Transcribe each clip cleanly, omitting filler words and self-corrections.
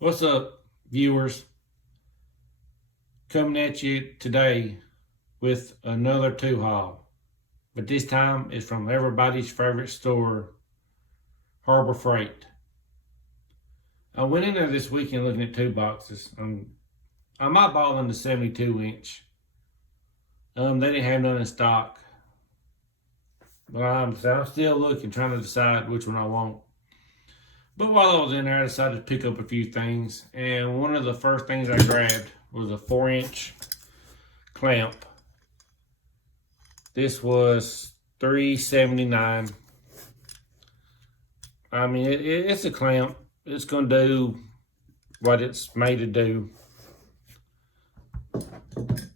What's up, viewers? Coming at you today with another two haul, but this time it's from everybody's favorite store, Harbor Freight. I went in there this weekend looking at two boxes. I'm eyeballing the 72-inch. They didn't have none in stock, but I'm still looking, trying to decide which one I want. But while I was in there, I decided to pick up a few things. And one of the first things I grabbed was a 4-inch clamp. This was $3.79. I mean, it's a clamp. It's going to do what it's made to do.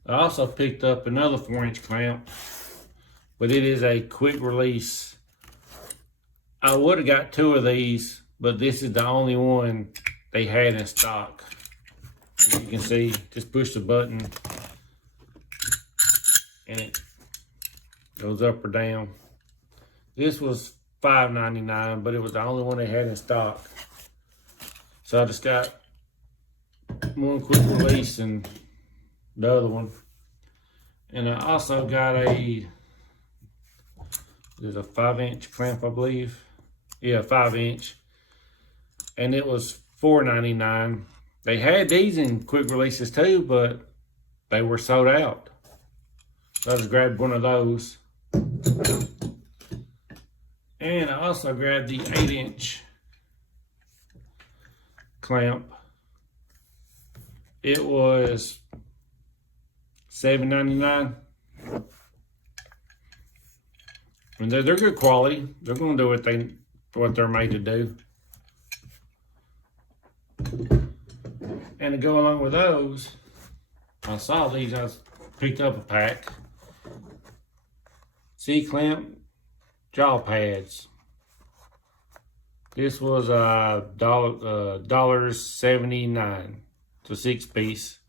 I also picked up another 4-inch clamp, but it is a quick release. I would have got two of these, but this is the only one they had in stock. As you can see, just push the button and it goes up or down. This was $5.99, but it was the only one they had in stock. So I just got one quick release and the other one. And I also got there's a 5-inch clamp, I believe. Yeah, 5-inch. And it was $4.99. They had these in quick releases too, but they were sold out. So I just grabbed one of those. And I also grabbed the 8-inch clamp. It was $7.99. And they're good quality. They're going to do what they're made to do. And to go along with those, I saw these. I picked up a pack. C-clamp jaw pads. This was $1.79. It's a 6-piece.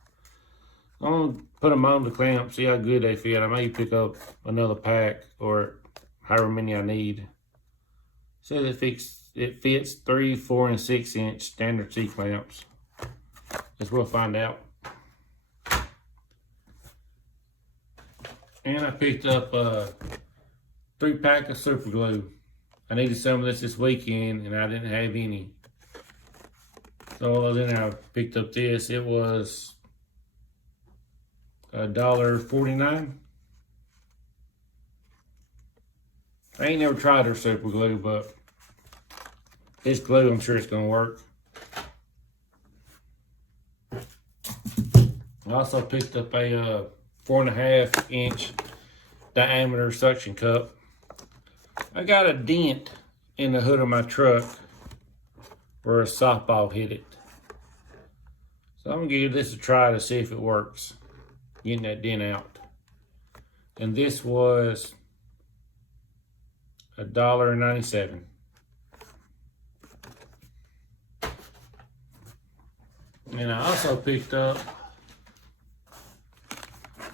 I'm gonna put them on the clamp, see how good they fit. I may pick up another pack or however many I need. It says it fits 3, 4, and 6-inch standard C-clamps. Guess we'll find out. And I picked up a 3-pack of super glue. I needed some of this weekend and I didn't have any. So then I picked up this. It was $1.49. I ain't never tried their super glue, but this glue, I'm sure it's gonna work. I also picked up a 4.5-inch diameter suction cup. I got a dent in the hood of my truck where a softball hit it. So I'm gonna give this a try to see if it works, getting that dent out. And this was $1.97. And I also picked up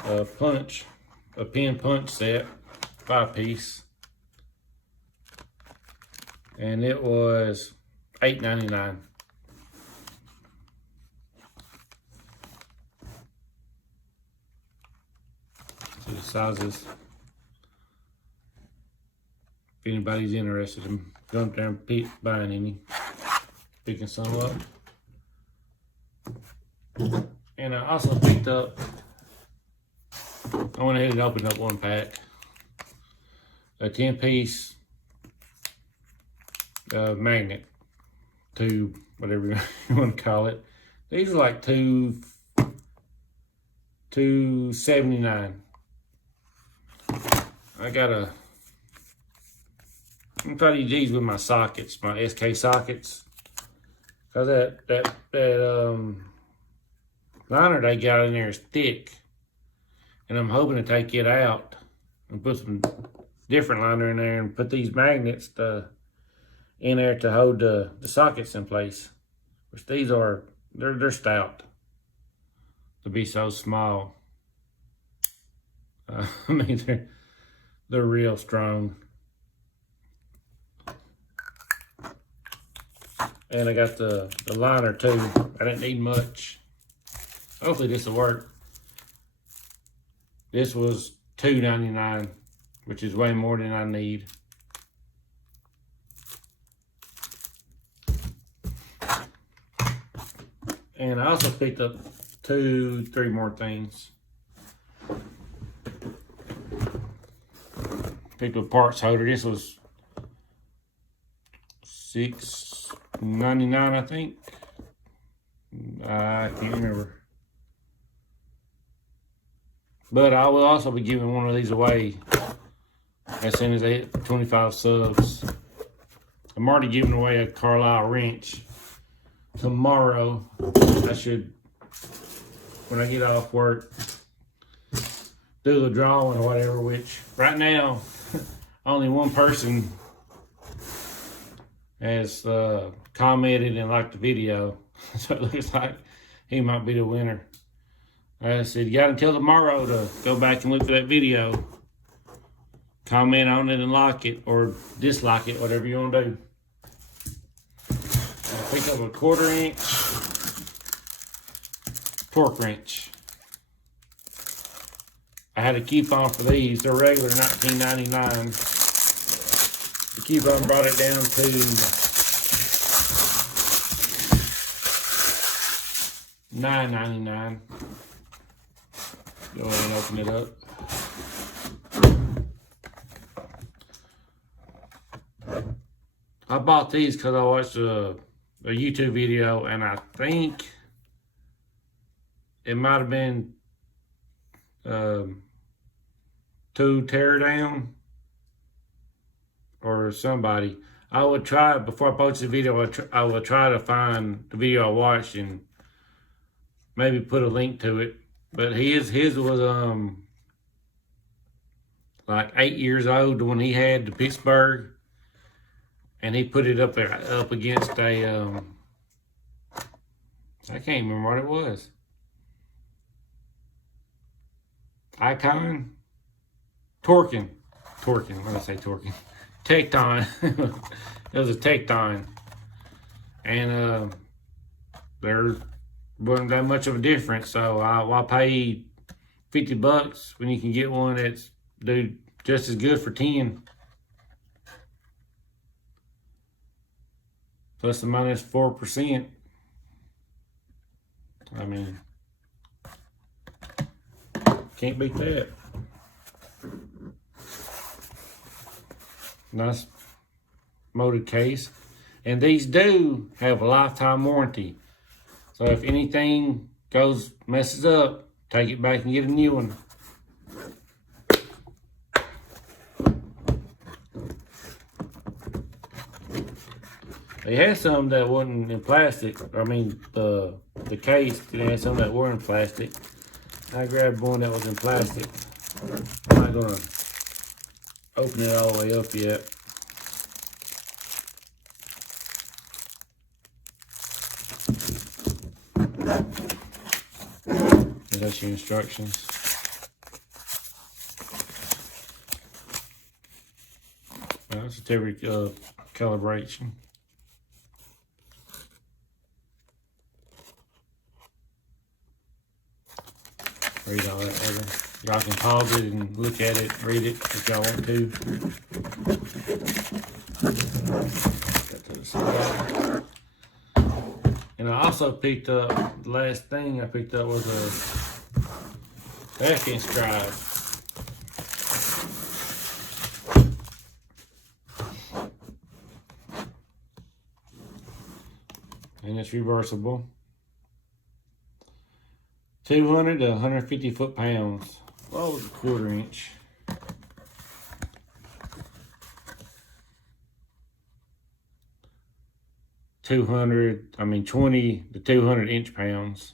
a pin punch set, 5-piece. And it was $8.99. See the sizes. If anybody's interested in going up there and buying any, picking some up. And I also picked up, I went ahead and opened up one pack, a 10-piece magnet tube, whatever you want to call it. These are like $2.79. I'm trying to use these with my sockets, my SK sockets, cause that liner they got in there is thick, and I'm hoping to take it out and put some different liner in there and put these magnets in there to hold the sockets in place. Which these are, they're stout to be so small. I mean, they're real strong. And I got the liner too. I didn't need much. Hopefully this will work. This was $2.99, which is way more than I need. And I also picked up 3 more things. Picked up a parts holder. This was $6.99, I think. I can't remember. But I will also be giving one of these away as soon as they hit 25 subs. I'm already giving away a Carlisle wrench. Tomorrow, I should, when I get off work, do the drawing or whatever, which right now, only one person has commented and liked the video. So it looks like he might be the winner. I said, you got until tomorrow to go back and look at that video. Comment on it and like it or dislike it, whatever you want to do. I picked up a 1/4 inch torque wrench. I had a coupon for these. They're regular $19.99. The coupon brought it down to $9.99. Go ahead and open it up. I bought these because I watched a YouTube video, and I think it might have been To Tear Down or somebody. I would try, before I post the video, I would try to find the video I watched and maybe put a link to it. But his was like 8 years old when he had the Pittsburgh, and he put it up against a I can't remember what it was. Icon? Torquing. What did I say? Torquing. Tecton. It was a Tecton. And there wasn't that much of a difference. So I paid $50 when you can get one that's just as good for 10. Plus or minus 4%. I mean, can't beat that. Nice molded case. And these do have a lifetime warranty. So if anything messes up, take it back and get a new one. They had some that wasn't in plastic. I mean, the case, they had some that were in plastic. I grabbed one that was in plastic. I'm not gonna open it all the way up yet. That's your instructions. That's a every calibration. Read all that later. Y'all can pause it and look at it, read it if y'all want to. And I also picked up, the last thing I picked up was a vacuum scribe. And it's reversible. 200 to 150 foot-pounds. What was a 1/4 inch? $20 to 200 inch-pounds.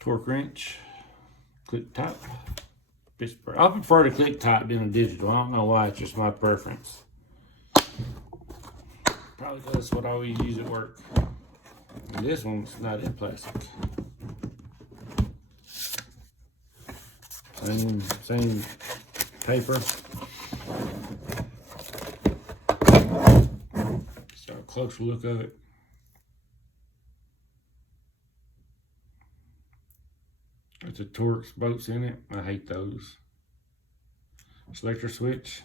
Torque wrench, click type. I prefer the click type than a digital. I don't know why, it's just my preference. That's what I always use at work. And this one's not in plastic. Same paper. So a closer look of it. It's a Torx bolts in it. I hate those. Selector switch.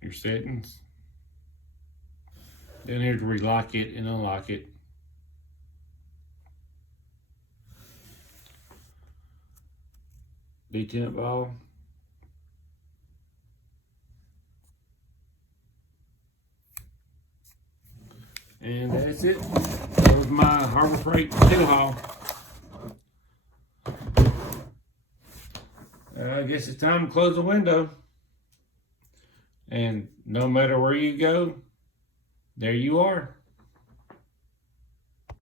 Your settings. Then here to relock it and unlock it. Detent valve. And that's it. That was my Harbor Freight 2-haul. I guess it's time to close the window. And no matter where you go, there you are.